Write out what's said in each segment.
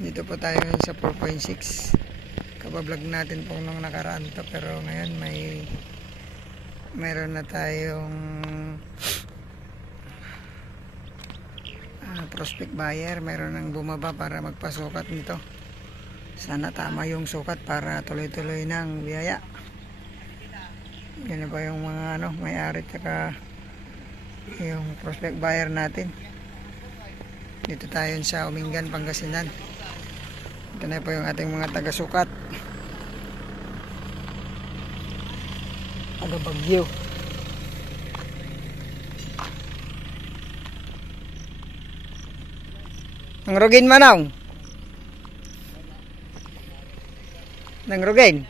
Dito po tayo ngayon sa 4.6. Kabablog natin po nung nakaraan to, pero ngayon meron na tayong prospect buyer. Meron nang bumaba para magpasukat nito. Sana tama yung sukat para tuloy-tuloy ng biyaya. Yan na ba yung mga may-ari tsaka yung prospect buyer natin. Dito tayo sa Umingan, Pangasinan. Ito na po yung ating mga taga-sukat. Taga-Bagyo. Ang Rugin Manong. Nang Rugin.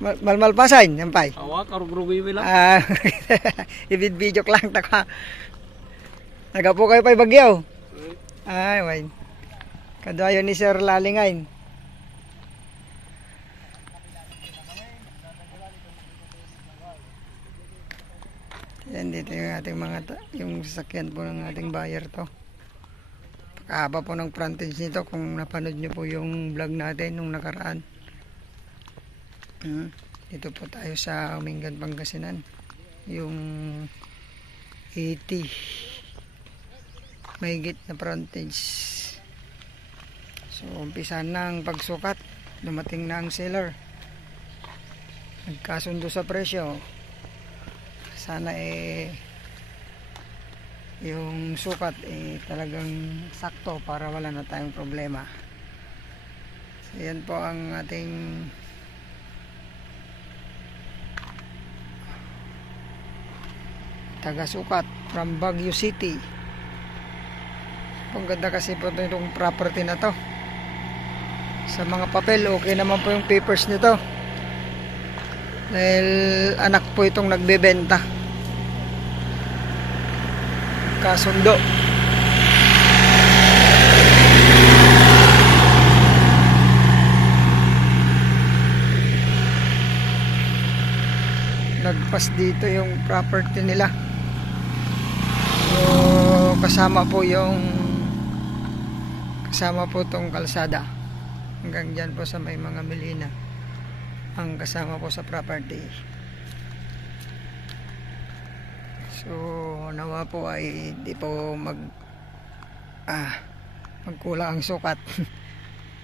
Malmalpasan, yampay. Awak karugrugi wala. Ibid-video lang taka. Nagapo kayo pa'y Bagyo. Ay, wait. Kadayo ni Sir Lalingain. Yan dito yung ating yung sasakyan po ng ating buyer to. Pakahaba po ng frontage nito kung napanood nyo po yung vlog natin nung nakaraan. Dito po tayo sa Umingan, Pangasinan. Yung 80 mahigit na frontage. So umpisa na ang pagsukat. Dumating na ang seller. Nagkasundo sa presyo. Sana yung sukat talagang sakto para wala na tayong problema. So yan po ang ating taga-sukat from Baguio City. Ang ganda kasi po itong property na to. Sa mga papel, okay naman po yung papers nito. Dahil anak po itong nagbebenta. Kasundo. Nagpas dito yung property nila. So kasama po itong kalsada. Hanggang dyan po sa may mga Melina ang kasama po sa property. So nawa po ay hindi po magkulang ang sukat.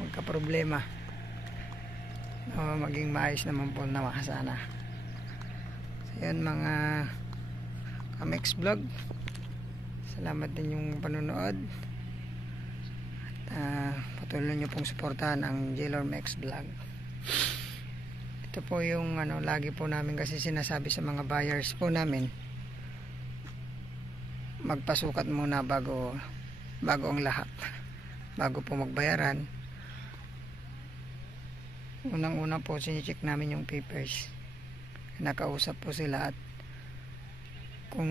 Magka problema. Maging maayos naman po nawa sana. So yan mga Kamex Vlog. Salamat din yung panonood. Patuloy nyo pong suportahan ang Jailor Mex Vlog. Ito po yung lagi po namin kasi sinasabi sa mga buyers po namin, magpasukat muna bago ang lahat, bago po magbayaran. Unang-una po sinicheck namin yung papers, nakausap po sila, at kung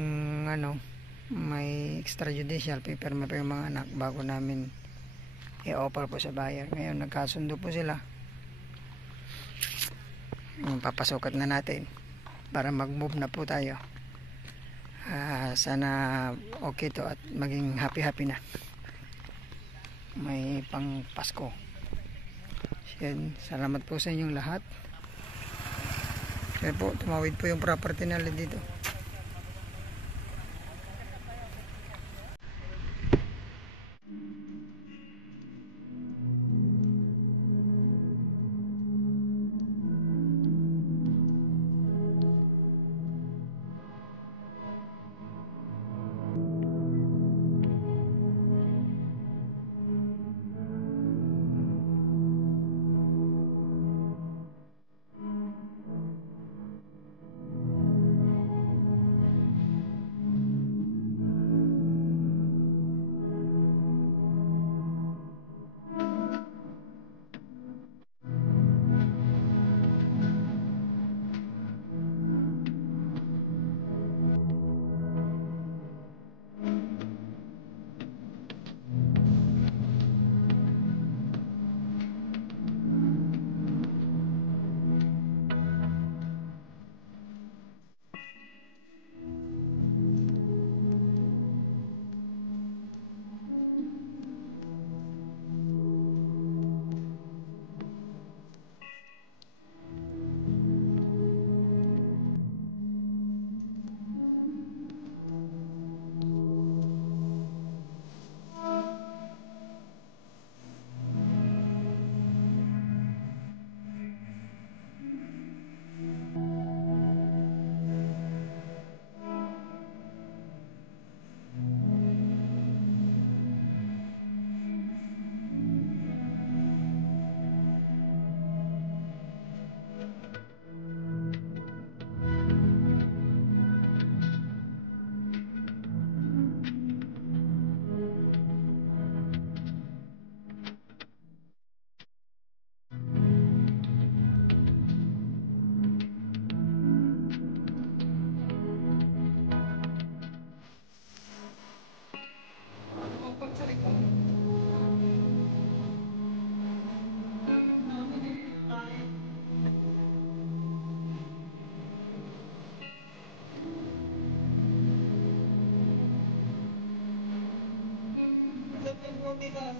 may extrajudicial paper may pa yung mga anak bago namin i-offer po sa buyer. Ngayon nagkasundo po sila, papasukat na natin para mag-move na po tayo. Sana okay to at maging happy na may pang Pasko. Yan, salamat po sa inyong lahat. Kaya po tumawid po yung property nila dito. Diba?